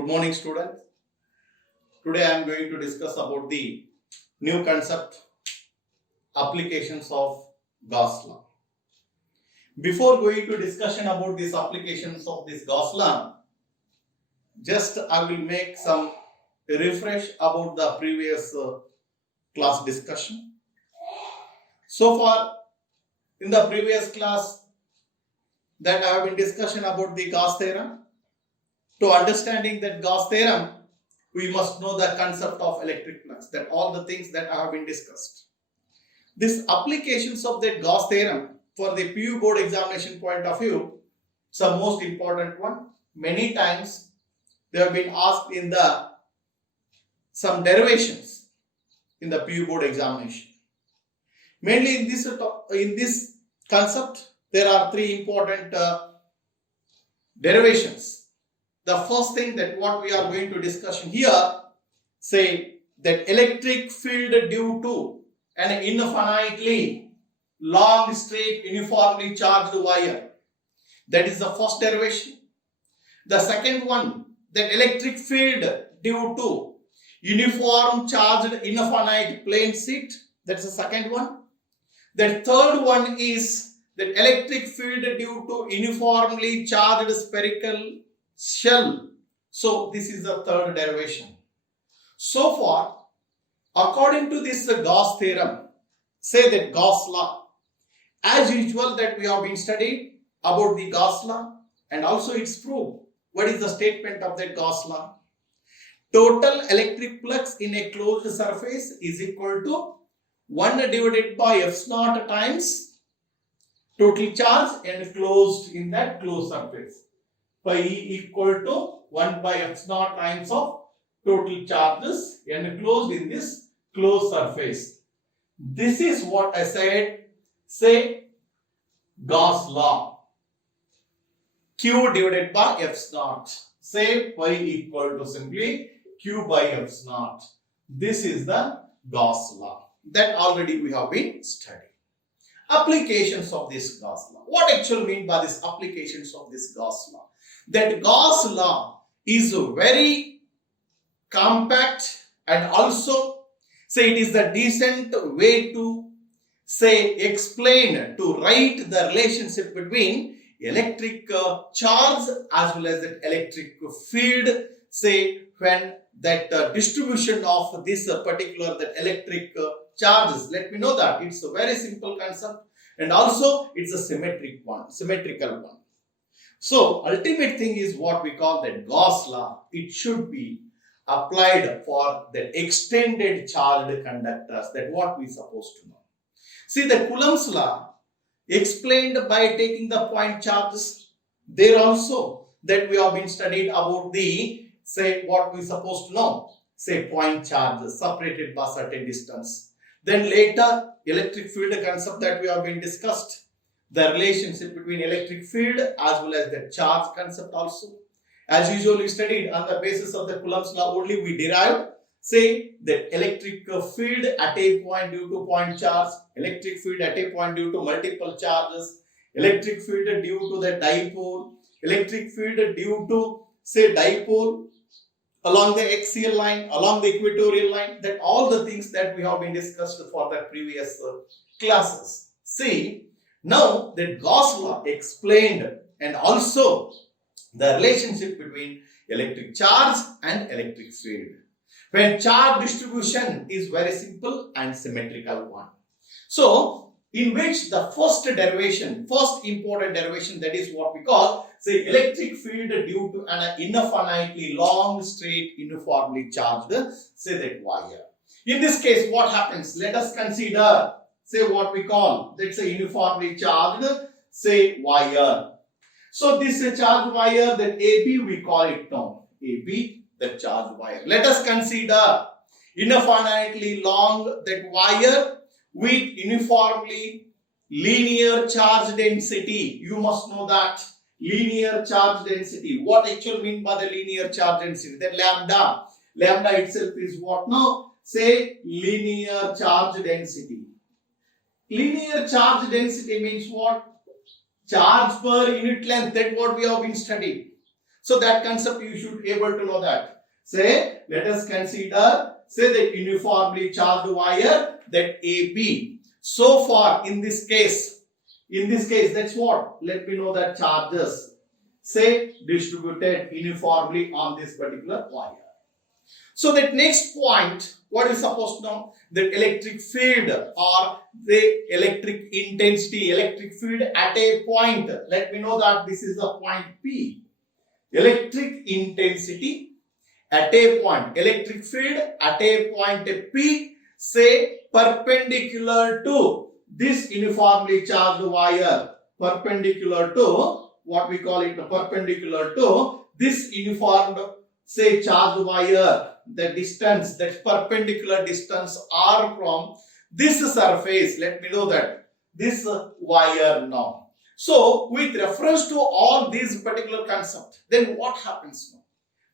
Good morning, students. Today I am going to discuss about the new concept, applications of Gauss law. Before going to discussion about these applications of this Gauss law, just I will make some refresh about the previous class discussion. So far, in the previous class that I have been discussion about the Gauss theorem. To understanding that Gauss theorem, we must know the concept of electric flux, that all the things that have been discussed. These applications of that Gauss theorem for the PU board examination point of view, it's the most important one. Many times they have been asked in the some derivations in the PU board examination. Mainly in this concept, there are three important derivations. The first thing that what we are going to discuss here, say that electric field due to an infinitely long, straight, uniformly charged wire. That is the first derivation. The second one, that electric field due to uniform charged infinite plane sheet. That's the second one. The third one is that electric field due to uniformly charged spherical shell. So this is the third derivation. So far, according to this Gauss theorem, say that Gauss law, as usual that we have been studying about the Gauss law and also its proof. What is the statement of that Gauss law? Total electric flux in a closed surface is equal to 1 divided by F0 times total charge and closed in that closed surface. Phi equal to 1 by F0 times of total charges and closed in this closed surface. This is what I said, say Gauss law. Q divided by F0. Say phi equal to simply Q by F0. This is the Gauss law. That already we have been studying. Applications of this Gauss law. What actually mean by these applications of this Gauss law? That Gauss law is very compact and also say it is the decent way to say explain, to write the relationship between electric charge as well as the electric field, say when that distribution of this particular that electric charges. Let me know that it's a very simple concept and also it's a symmetrical one. So ultimate thing is what we call the Gauss law. It should be applied for the extended charged conductors. That what we supposed to know. See the Coulomb's law explained by taking the point charges. There also that we have been studied about the say what we supposed to know. Say point charges separated by certain distance. Then later electric field concept that we have been discussed. The relationship between electric field as well as the charge concept also. As usually studied on the basis of the Coulomb's law only we derived, say the electric field at a point due to point charge, electric field at a point due to multiple charges, electric field due to the dipole, electric field due to say dipole along the axial line, along the equatorial line, that all the things that we have been discussed for the previous classes. See, now that Gauss law explained and also the relationship between electric charge and electric field. When charge distribution is very simple and symmetrical one. So, in which the first important derivation, that is what we call, say electric field due to an infinitely long, straight, uniformly charged, say that wire. In this case, what happens? Let us consider, say what we call, let's say uniformly charged, say wire. So this is a charged wire, that AB we call it now. AB, the charged wire. Let us consider infinitely long that wire with uniformly linear charge density. You must know that linear charge density. What actually mean by the linear charge density? That lambda. Lambda itself is what now? Say linear charge density. Linear charge density means what? Charge per unit length. That's what we have been studying. So that concept you should be able to know that. Say, let us consider, say that uniformly charged wire, that AB. So far in this case, that's what? Let me know that charges, say, distributed uniformly on this particular wire. So that next point, what is supposed to know? That electric field or the electric intensity, electric field at a point. Let me know that this is the point P. Electric intensity at a point, electric field at a point P, say perpendicular to this uniformly charged wire, perpendicular to what we call it, perpendicular to this uniform, say, charged wire, the distance, that perpendicular distance r from this surface. Let me know that this wire now. So with reference to all these particular concepts, then what happens now?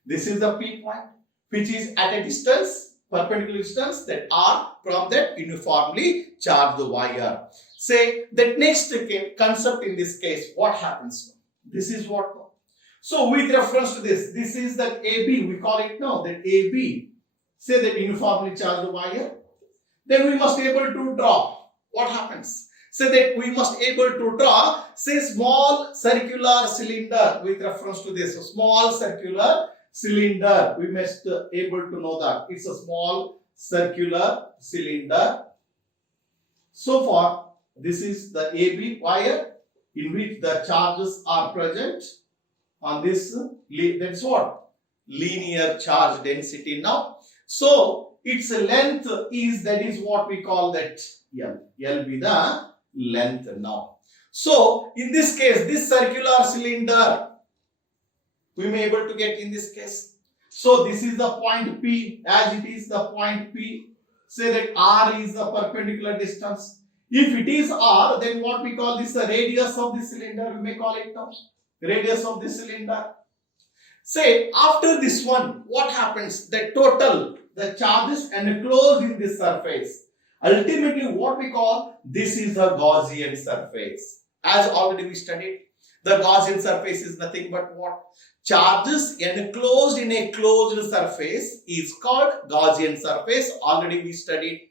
This is the P point, which is at a distance, perpendicular distance, that r from that uniformly charged wire. Say that next concept in this case, what happens now? This is what now? So with reference to this is that AB, we call it now that AB, say that uniformly charged wire. Then we must be able to draw. What happens? Say that we must be able to draw, say, small circular cylinder with reference to this. So small circular cylinder, we must be able to know that it's a small circular cylinder. So far, this is the AB wire in which the charges are present on this. That's what? Linear charge density now. So its length is, that is what we call that L. L be the length now. So in this case, this circular cylinder, we may able to get in this case. So this is the point P, as it is the point P. Say that R is the perpendicular distance. If it is R, then what we call this, the radius of the cylinder, we may call it now. Radius of the cylinder. Say after this one, what happens? The total, the charges enclosed in this surface. Ultimately, what we call, this is a Gaussian surface. As already we studied, the Gaussian surface is nothing but what? Charges enclosed in a closed surface is called Gaussian surface. Already we studied.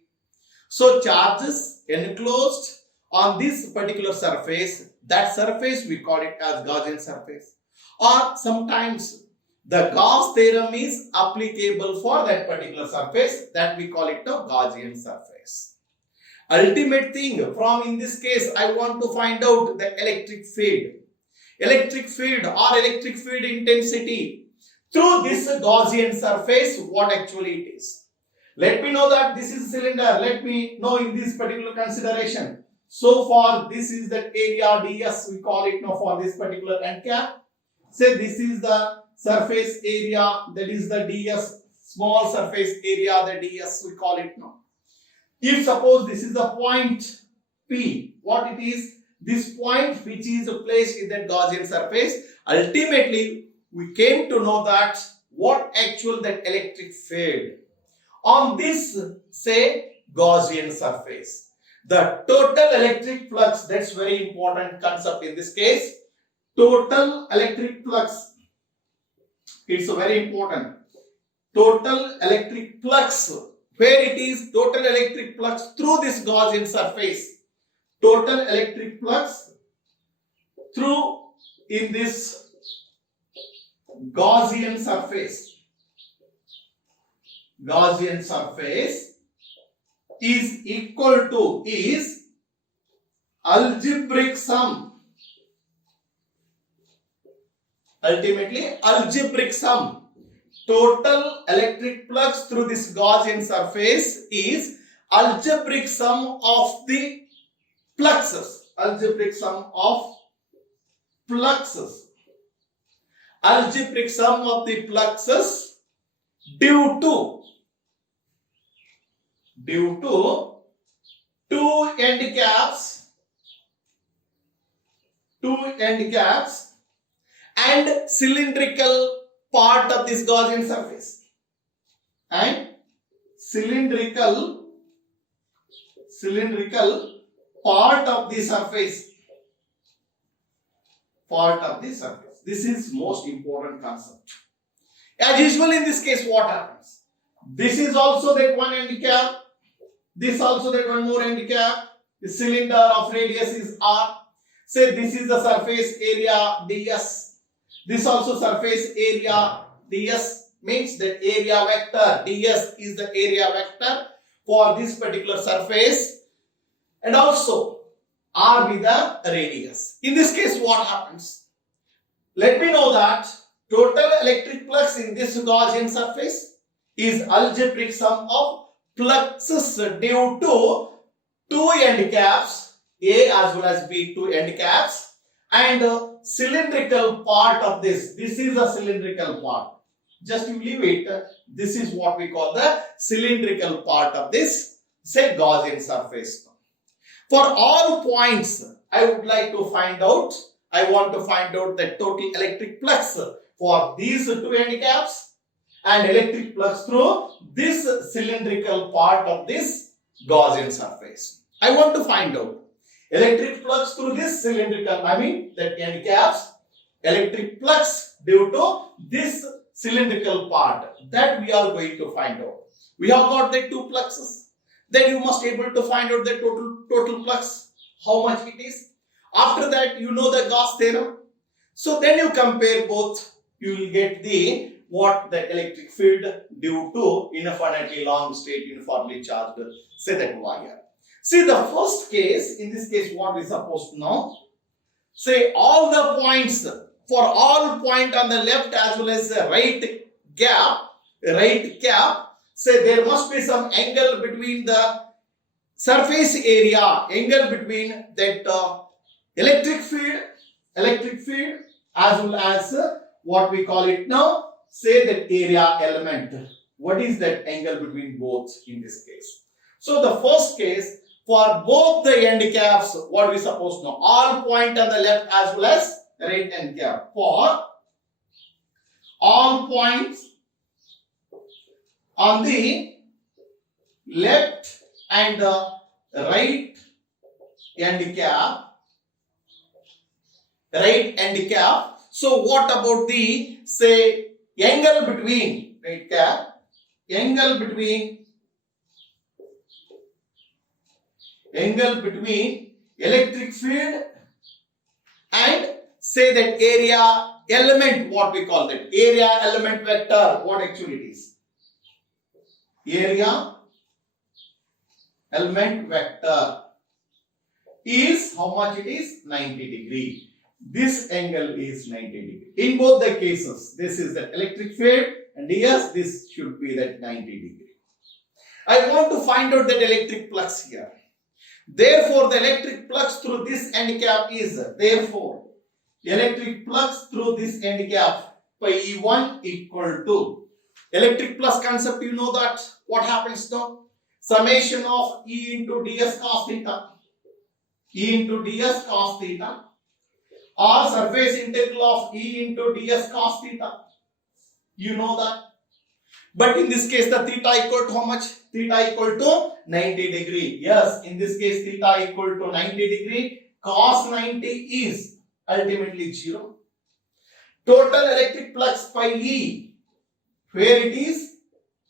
So charges enclosed on this particular surface, that surface we call it as Gaussian surface. Or sometimes the Gauss theorem is applicable for that particular surface, that we call it a Gaussian surface. Ultimate thing from in this case, I want to find out the electric field. Electric field or electric field intensity through this Gaussian surface, what actually it is. Let me know that this is cylinder. Let me know in this particular consideration. So far, this is the area ds, we call it now for this particular end cap. Say this is the surface area, that is the ds, small surface area, the ds, we call it now. If suppose this is the point P, what it is? This point which is placed in that Gaussian surface, ultimately we came to know that what actual that electric field on this, say, Gaussian surface. The total electric flux, that's very important concept in this case. Total electric flux, it's very important. Total electric flux, where it is total electric flux through this Gaussian surface. Total electric flux through in this Gaussian surface. Gaussian surface is equal to, is algebraic sum. Ultimately, algebraic sum. Total electric flux through this Gaussian surface is algebraic sum of the fluxes. Algebraic sum of fluxes. Algebraic sum of the fluxes due to two end caps and cylindrical part of this Gaussian surface, and cylindrical part of the surface, This is most important concept. As usual in this case, what happens? This is also that one handicap. This also that one more handicap. The cylinder of radius is R. Say this is the surface area ds. This also surface area ds, means that area vector ds is the area vector for this particular surface, and also R with the radius. In this case, what happens? Let me know that total electric flux in this Gaussian surface is algebraic sum of fluxes due to two handicaps, A as well as B, two handicaps, and cylindrical part of this. This is a cylindrical part. Just you leave it. This is what we call the cylindrical part of this, say, Gaussian surface. For all points, I would like to find out, I want to find out the total electric flux for these two handicaps and electric flux through this cylindrical part of this Gaussian surface. I want to find out electric flux through this cylindrical, that handicaps, electric flux due to this cylindrical part, that we are going to find out. We have got the two fluxes. Then you must able to find out the total flux, how much it is. After that, you know the Gauss Theorem. So then you compare both, you will get the electric field due to infinitely long state uniformly charged, say that wire. See the first case, in this case what we supposed to know, say all the points, for all point on the left as well as the right cap, say there must be some angle between the surface area, angle between that electric field as well as what we call it now, say that area element. What is that angle between both in this case? So the first case, for both the handicaps, what we supposed to know, all point on the left as well as right handicap. For all points on the left and right handicap. So what about the, say, angle between right cap, angle between electric field and say that area element, what we call that, area element vector, what actually it is? Area element vector is, how much it is? 90 degree. This angle is 90 degree. In both the cases, this is the electric field and yes, this should be that 90 degree. I want to find out that electric flux here. Therefore, the electric flux through this handicap is, therefore, electric flux through this handicap pi E1 equal to, electric flux concept, you know that, what happens now? Summation of E into ds cos theta, E into ds cos theta, or surface integral of E into ds cos theta. You know that. But in this case, the theta equal to how much? Theta equal to 90 degree. Yes, in this case, theta equal to 90 degree. Cos 90 is ultimately 0. Total electric flux pi E, where it is?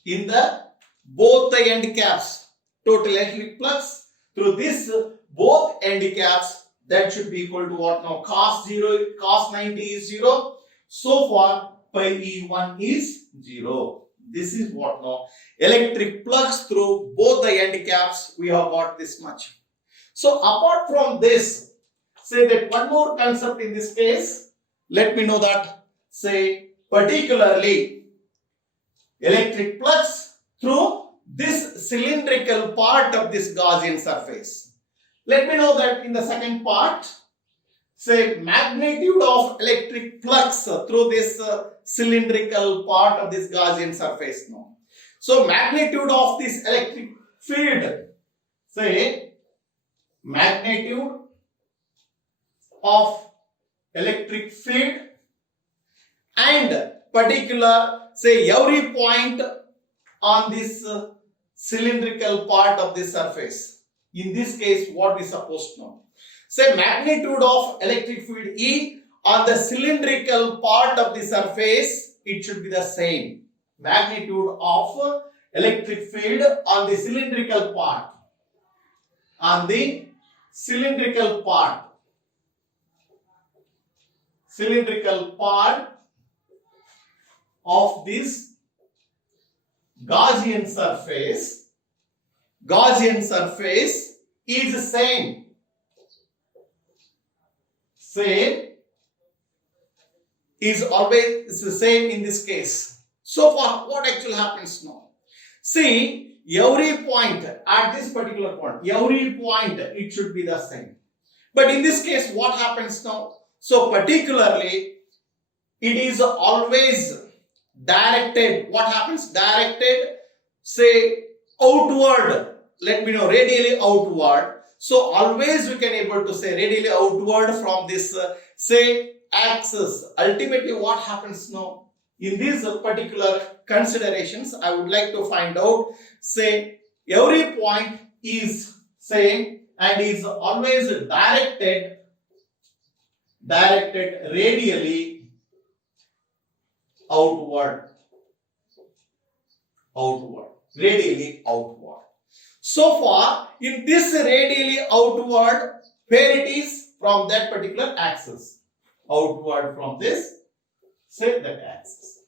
In the both the handicaps. Total electric flux through this both handicaps, that should be equal to what now? Cos 90 is 0. So far, pi E1 is 0. This is what now? Electric flux through both the handicaps, we have got this much. So apart from this, say that one more concept in this case, let me know that, say particularly electric flux through this cylindrical part of this Gaussian surface. Let me know that in the second part, say magnitude of electric flux through this cylindrical part of this Gaussian surface now. So magnitude of this electric field, say magnitude of electric field and particular, say every point on this cylindrical part of this surface. In this case, what we supposed to know? Say magnitude of electric field E on the cylindrical part of the surface, it should be the same. Magnitude of electric field on the cylindrical part. On the cylindrical part of this Gaussian surface is same is always the same in this case. So far, what actually happens now? See, every point at this particular point, every point it should be the same. But in this case, what happens now? So particularly, it is always directed. What happens? Directed, say, outward. Let me know, radially outward. So always we can able to say radially outward from this, say, axis. Ultimately, what happens now? In these particular considerations, I would like to find out, say, every point is same and is always directed radially outward. Radially outward. So far, in this radially outward, where it is from that particular axis. Outward from this, say, that axis.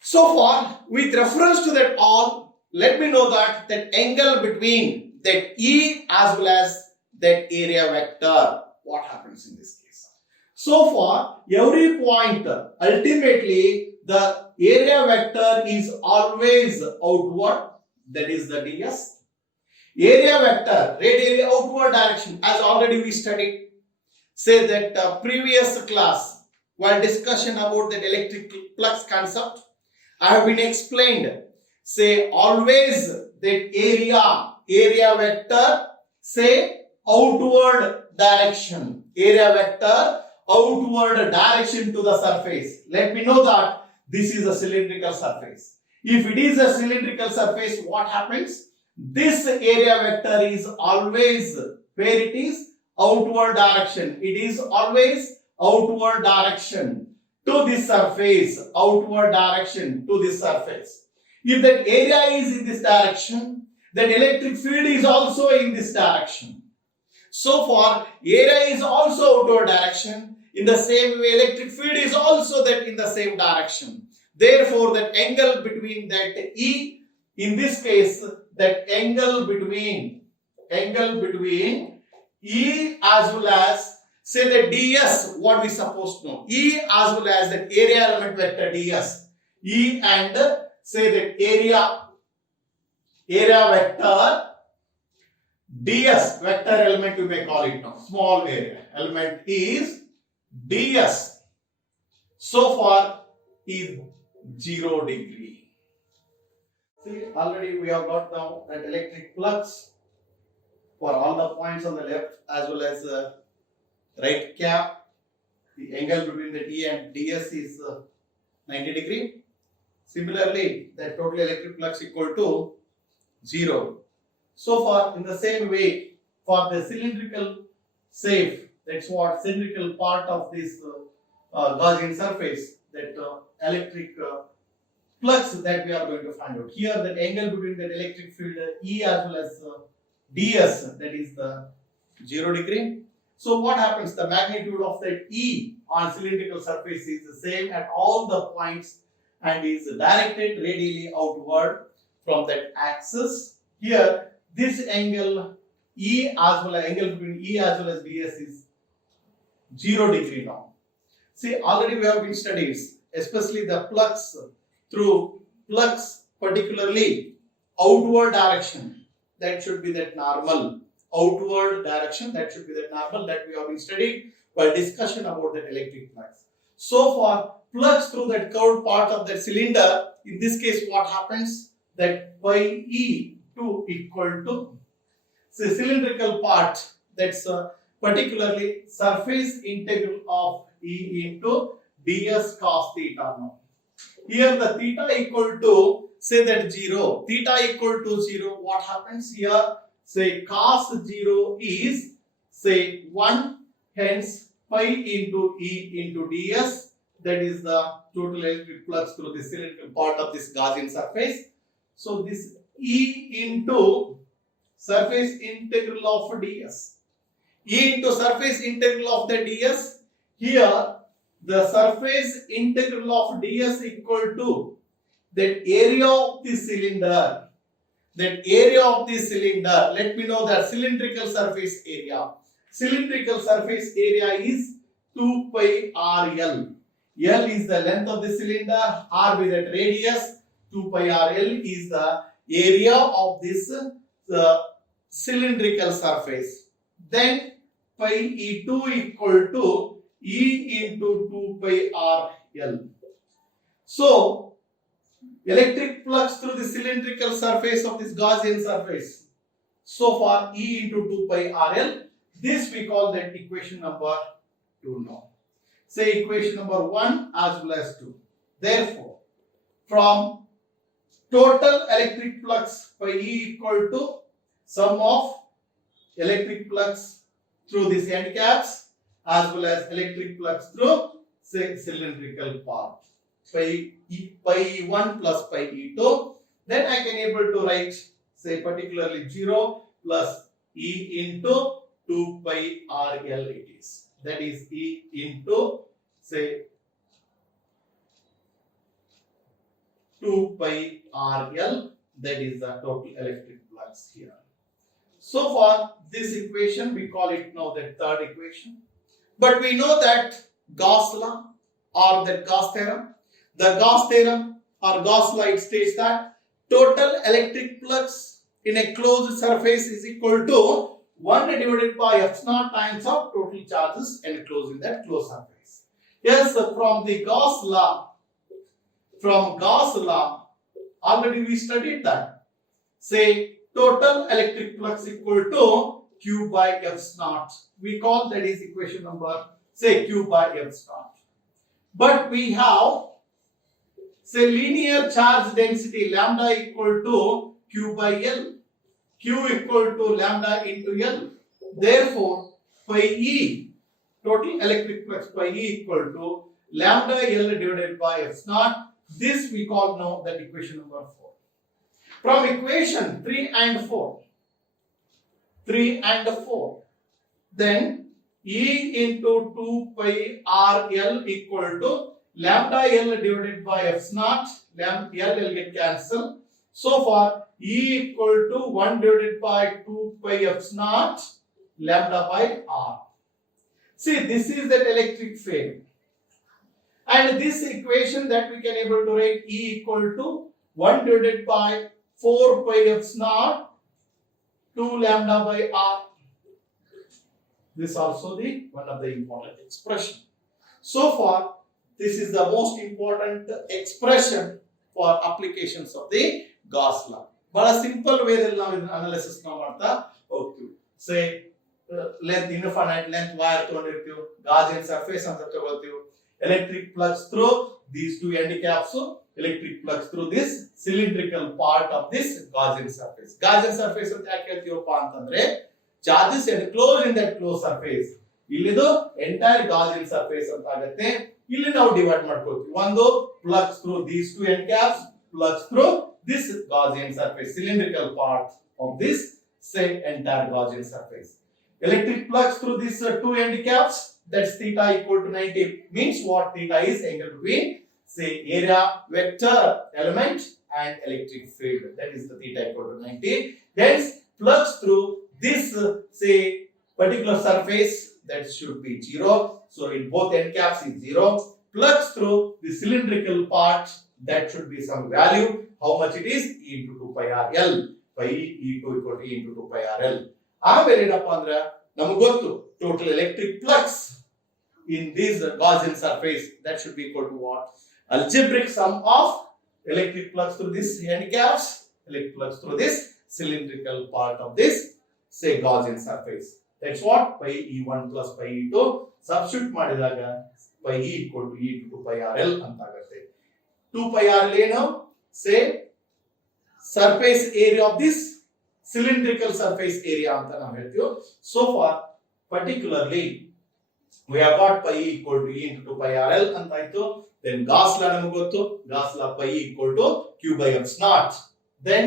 So far, with reference to that all, let me know that angle between that E as well as that area vector, what happens in this case? So far, every point, ultimately, the area vector is always outward, that is the ds. Area vector, radially outward direction, as already we studied. Say that previous class, while discussion about that electric flux concept, I have been explained. Say always that area vector, say outward direction. Area vector, outward direction to the surface. Let me know that this is a cylindrical surface. If it is a cylindrical surface, what happens? This area vector is always where it is? Outward direction. It is always outward direction to this surface. Outward direction to this surface. If that area is in this direction, that electric field is also in this direction. So far, area is also outward direction. In the same way, electric field is also that in the same direction. Therefore, that angle between that E, in this case, that angle between E as well as, say, the ds, what we supposed to know, E as well as that area element vector ds, E and say that area vector ds, vector element we may call it now, small area element is ds. So far is 0 degree. See, already we have got now that electric flux for all the points on the left as well as right cap. The angle between the E and ds is 90 degree. Similarly, the total electric flux equal to 0. So far, in the same way, for the cylindrical safe, that's what cylindrical part of this Gaussian surface, that electric flux that we are going to find out. Here, the angle between the electric field E as well as ds, that is the 0 degree. So what happens? The magnitude of that E on cylindrical surface is the same at all the points and is directed radially outward from that axis. Here, this angle E as well as angle between E as well as ds is 0 degree now. See, already we have been studied, especially the flux through flux, particularly outward direction. That should be that normal. Outward direction, that should be that normal that we have been studying while discussion about that electric flux. So far, flux through that curved part of that cylinder, in this case, what happens? That pi E2 equal to, say, cylindrical part, that's particularly surface integral of E into ds cos theta now. Here the theta equal to, say that 0, theta equal to 0, what happens here? Say cos 0 is, say, 1, hence pi into E into ds, that is the total electric flux through the cylindrical part of this Gaussian surface. So this E into surface integral of ds, E into surface integral of the ds, here the surface integral of ds equal to that area of the cylinder. That area of the cylinder, let me know the cylindrical surface area. Cylindrical surface area is 2 pi RL. L is the length of the cylinder, R is that radius, 2 pi RL is the area of this cylindrical surface. Then pi E2 equal to E into 2 pi RL. So electric flux through the cylindrical surface of this Gaussian surface. So far E into 2 pi RL. This we call that equation number 2 now. Say equation number 1 as well as 2. Therefore, from total electric flux by E equal to sum of electric flux through these end caps as well as electric flux through say cylindrical part. By E1 plus by E2, then I can able to write say particularly 0 plus E into 2 pi RL it is. That is E into say 2 pi RL, that is the total electric flux here. So far this equation we call it now the third equation. But we know that Gauss law or that Gauss theorem. The Gauss theorem or Gauss law, it states that total electric flux in a closed surface is equal to 1 divided by F naught times of total charges enclosed in that closed surface. Yes, from the Gauss law, already we studied that. Say total electric flux equal to Q by F naught. We call that is equation number say Q by F naught. But we have say linear charge density lambda equal to Q by L. Q equal to lambda into L. Therefore, pi E, total electric flux pi E equal to lambda L divided by F naught. This we call now that equation number 4. From equation 3 and 4, then E into 2 pi RL equal to lambda L divided by F naught, L will get cancelled. So far, E equal to 1 divided by 2 pi F naught, lambda by R. See, this is that electric field. And this equation that we can able to write E equal to 1 divided by 4 pi F naught, 2 lambda by R. This also the one of the important expression. So far, this is the most important expression for applications of the Gauss law. But a simple way that now analysis now okay. Say length infinite length wire Gaussian surface and electric flux through these two end caps, electric flux through this cylindrical part of this Gaussian surface. Gaussian surface charges enclosed in that closed surface. Illidu entire Gaussian surface anta agutte. Illi now divide madkothi. One flux through these two end caps, flux through this Gaussian surface, cylindrical part of this say entire Gaussian surface. Electric flux through these two end caps, that's theta equal to 90. Means what? Theta is angle between say area vector element and electric field. That is the theta equal to 90. Hence flux through this say particular surface, that should be 0. So in both end caps is 0. Flux through the cylindrical part, that should be some value. How much it is? E into 2 pi RL. Pi E2 equal to E into 2 pi RL. ಆಮೇಲೆ ಏನಪ್ಪ ಅಂದ್ರೆ ನಮಗೆ ಗೊತ್ತು total electric flux in this Gaussian surface, that should be equal to what? Algebraic sum of electric flux through this end caps, electric flux through this cylindrical part of this say Gaussian surface. That's what? Pi E1 plus pi E2. Substitute ಮಾಡಿದಾಗ pi E equal to E into 2 pi RL ಅಂತ ಆಗುತ್ತೆ. 2 pi RL ಏನು? Say surface area of this cylindrical surface area ಅಂತ ನಾವು ಹೇಳ್ತೀವಿ. So far particularly we have got pi equal to E into 2 pi RL ಅಂತ ಆಯ್ತು. Then Gauss law ನಮಗೆ ಗೊತ್ತು. Gauss law pi equal to Q by F naught. Then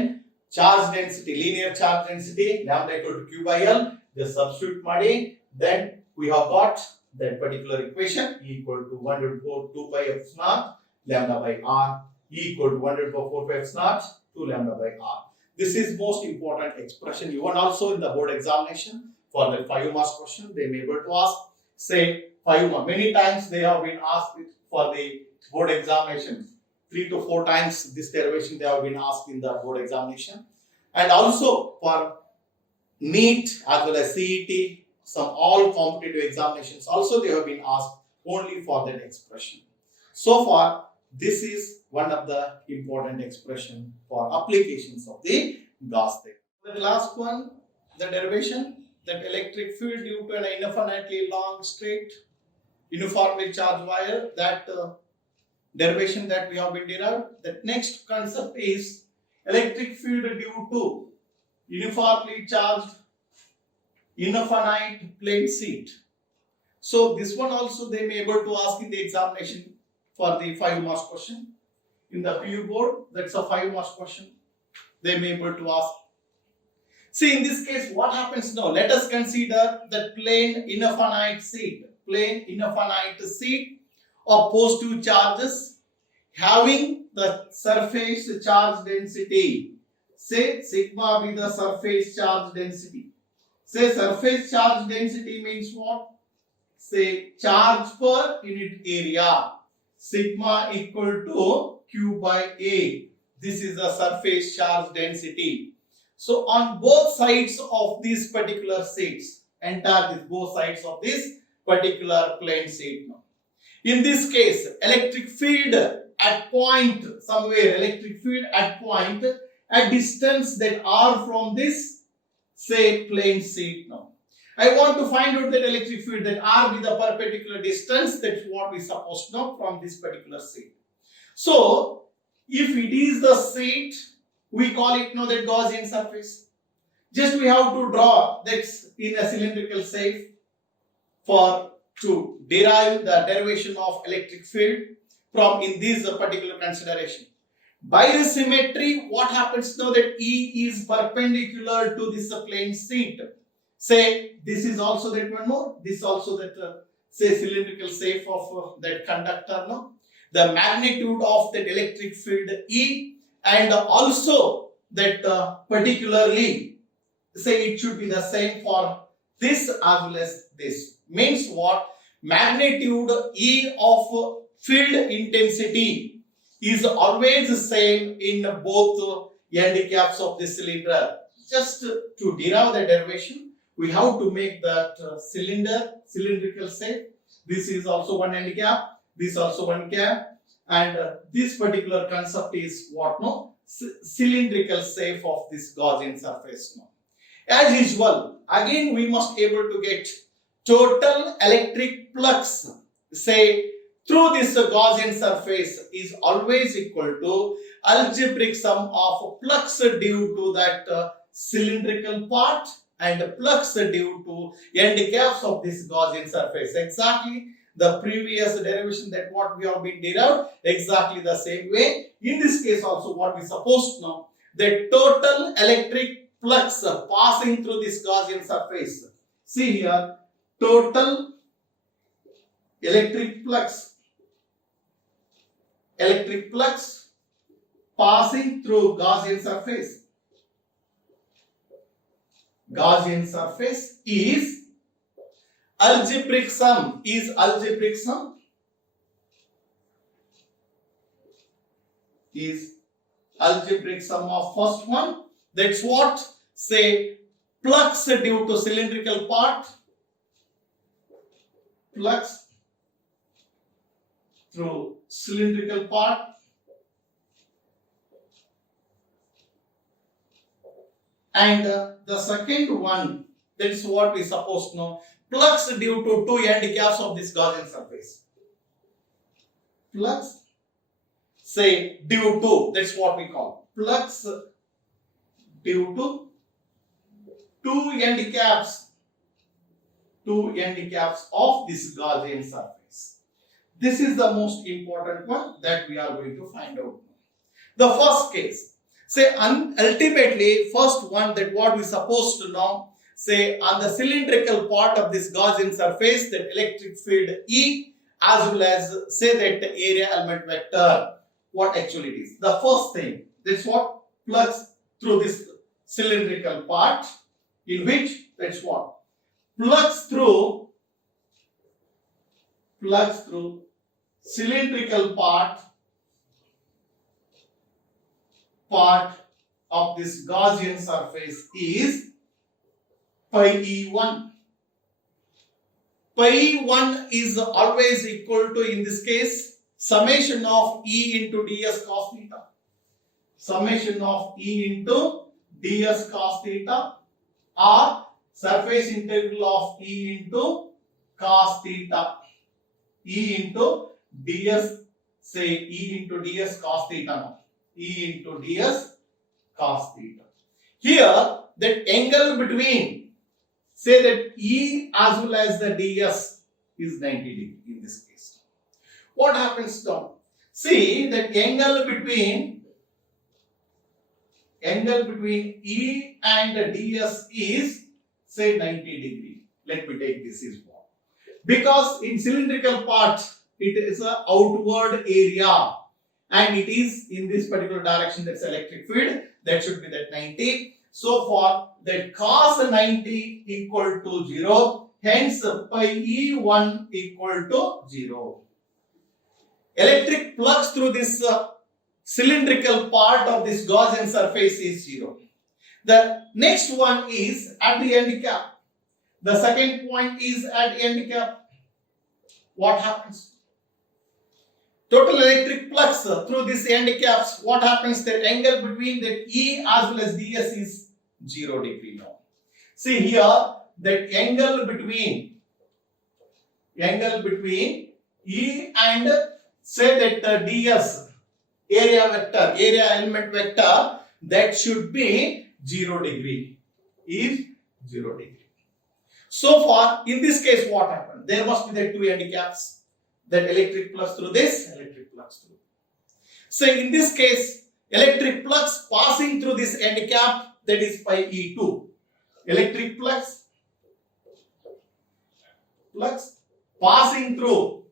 charge density, linear charge density, lambda equal to Q by L. Just substitute ಮಾಡಿ. Then we have got that particular equation E equal to 1/2 pi F naught lambda by R. E equal to 1/4 pi F naught 2 lambda by R. This is most important expression. Even also in the board examination for the 5 marks question, they may be able to ask, say 5 marks. Many times they have been asked it for the board examination. 3 to 4 times this derivation they have been asked in the board examination. And also for NEET as well as CET, some all competitive examinations also they have been asked only for that expression. So far, this is one of the important expression for applications of the Gauss theorem. The last one, the derivation that electric field due to an infinitely long straight uniformly charged wire, that derivation that we have been derived. The next concept is electric field due to uniformly charged infinite plane sheet. So this one also they may be able to ask in the examination for the 5 marks question. In the PU board, that's a 5 marks question. They may be able to ask. See, in this case, what happens now? Let us consider the plane infinite sheet. Plane infinite sheet of positive charges having the surface charge density. Say sigma be the surface charge density. Say surface charge density means what? Say charge per unit area. Sigma equal to Q by A. This is the surface charge density. So on both sides of these particular sheets, both sides of this particular plane sheet. In this case, electric field at point somewhere, electric field at point at distance that are from this say plane sheet now. I want to find out that electric field that R with the perpendicular distance, that's what we supposed to know from this particular sheet. So if it is the sheet, we call it now that Gaussian surface. Just we have to draw that's in a cylindrical shape for to derive the derivation of electric field from in this particular consideration. By the symmetry, what happens now that E is perpendicular to this plane sheet. Say this is also that one more, this also that say cylindrical shape of that conductor now. The magnitude of that electric field E and also that particularly say it should be the same for this as well as this. Means what? Magnitude E of field intensity is always the same in both end caps of the cylinder. Just to derive the derivation, we have to make that cylindrical shape. This is also one end cap, this also one cap, and this particular concept is what no? Cylindrical shape of this Gaussian surface. No? As usual, again we must able to get total electric flux, say through this Gaussian surface is always equal to algebraic sum of flux due to that cylindrical part and flux due to end caps of this Gaussian surface. Exactly the previous derivation that what we have been derived, exactly the same way. In this case also what we supposed to know, the total electric flux passing through this Gaussian surface. See here, total electric flux passing through Gaussian surface. Gaussian surface is algebraic sum of first one. That's what? Say flux due to cylindrical part, flux through cylindrical part, and the second one, that is what we supposed to know, flux due to two end caps of this Gaussian surface. Flux, say due to, that's what we call flux due to two end caps two end caps of this Gaussian surface. This is the most important one that we are going to find out. The first case, say ultimately first one that what we supposed to know, say on the cylindrical part of this Gaussian surface that electric field E as well as say that the area element vector, what actually it is. The first thing, that's what flux through this cylindrical part, in which that's what flux through cylindrical part of this Gaussian surface is pi E1. Pi E1 is always equal to, in this case, summation of E into ds cos theta. Summation of E into ds cos theta or surface integral of E into cos theta. E into ds, say E into ds cos theta now. E into ds cos theta. Here, that angle between, say that E as well as the ds is 90 degree in this case. What happens now? See that angle between E and ds is say 90 degree. Let me take this is what. Because in cylindrical part it is an outward area and it is in this particular direction, that's electric field, that should be that 90. So for that cos 90 equal to 0, hence pi E1 equal to 0. Electric flux through this cylindrical part of this Gaussian surface is 0. The next one is at the end cap. The second point is at the end cap. What happens? Total electric flux through this end caps, what happens? The angle between the E as well as ds is 0 degree now. See here that angle between E and say that ds area element vector, that should be 0 degree, is 0 degree. So far in this case what happened? There must be the two end caps, that electric flux through this, electric flux through. So in this case electric flux passing through this end cap, that is pi E2. Electric flux passing through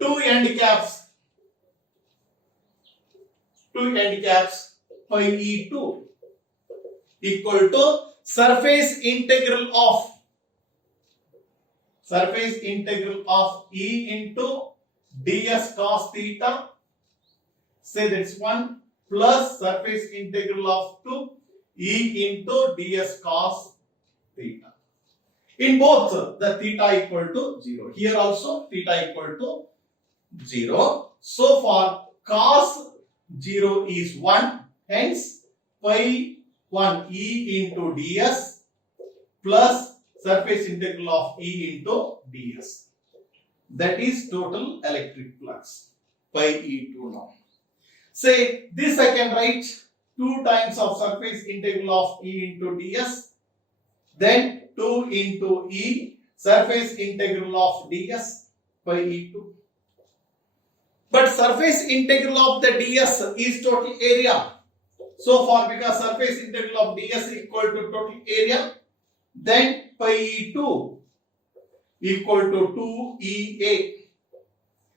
two end caps pi E2 equal to surface integral of E into ds cos theta, say that's 1 plus surface integral of 2 E into ds cos theta. In both the theta equal to 0. Here also theta equal to 0. So for cos 0 is 1. Hence pi 1 E into ds plus surface integral of E into ds. That is total electric flux pi E2 now. Say this I can write 2 times of surface integral of E into ds, then 2 into E surface integral of ds by E2. But surface integral of the ds is total area. So far because surface integral of ds equal to total area, then pi E2 equal to 2EA.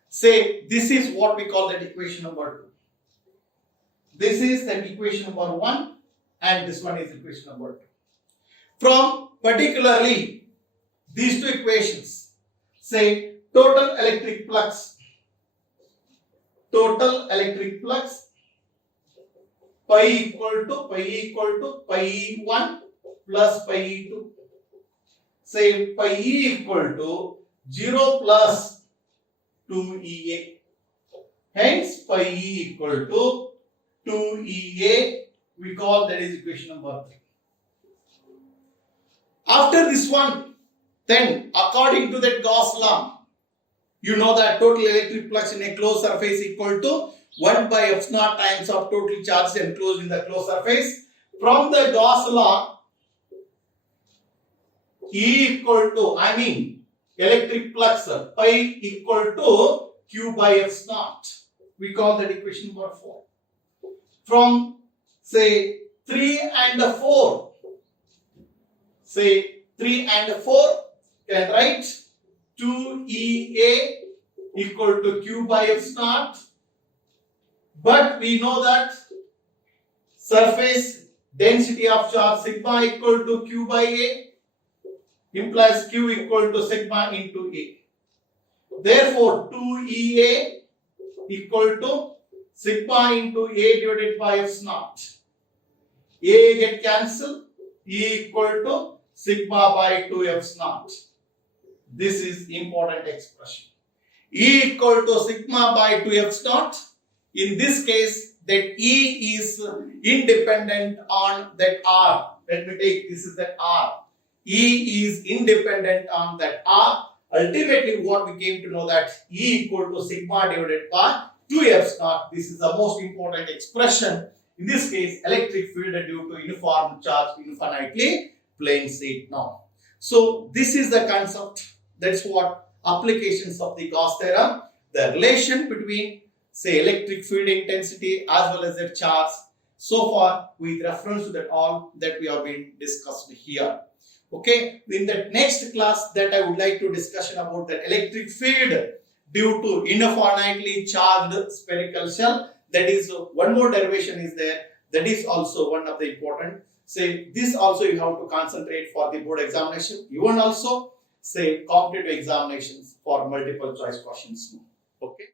Say this is what we call that equation number 2. This is that equation number 1 and this one is equation number 2. From particularly these two equations, say total electric flux pi equal to pi E1 plus pi E2. Say pi E equal to 0 plus 2EA. Hence pi E equal to 2EA, we call that is equation number 3. After this one, then according to that Gauss law, you know that total electric flux in a closed surface equal to 1 by epsilon naught times of total charge enclosed in the closed surface. From the Gauss law, E equal to, electric flux pi equal to Q by F naught. We call that equation number 4. From say 3 and 4, can write 2EA equal to Q by F naught. But we know that surface density of charge sigma equal to Q by A implies Q equal to sigma into A. Therefore, 2EA equal to sigma into A divided by F naught. A get cancelled, E equal to sigma by 2 F naught. This is important expression. E equal to sigma by 2 F naught. In this case, that E is independent on that R. Let me take this is that R. E is independent on that R. Ultimately, what we came to know that E equal to sigma divided by 2 F naught. This is the most important expression. In this case, electric field due to uniform charge infinitely plane state now. So this is the concept. That's what applications of the Gauss theorem. The relation between say electric field intensity as well as their charge. So far, with reference to that all that we have been discussed here. Okay, in the next class that I would like to discussion about the electric field due to infinitely charged spherical shell. That is one more derivation is there. That is also one of the important. Say this also you have to concentrate for the board examination. Even also say competitive examinations for multiple choice questions. Okay.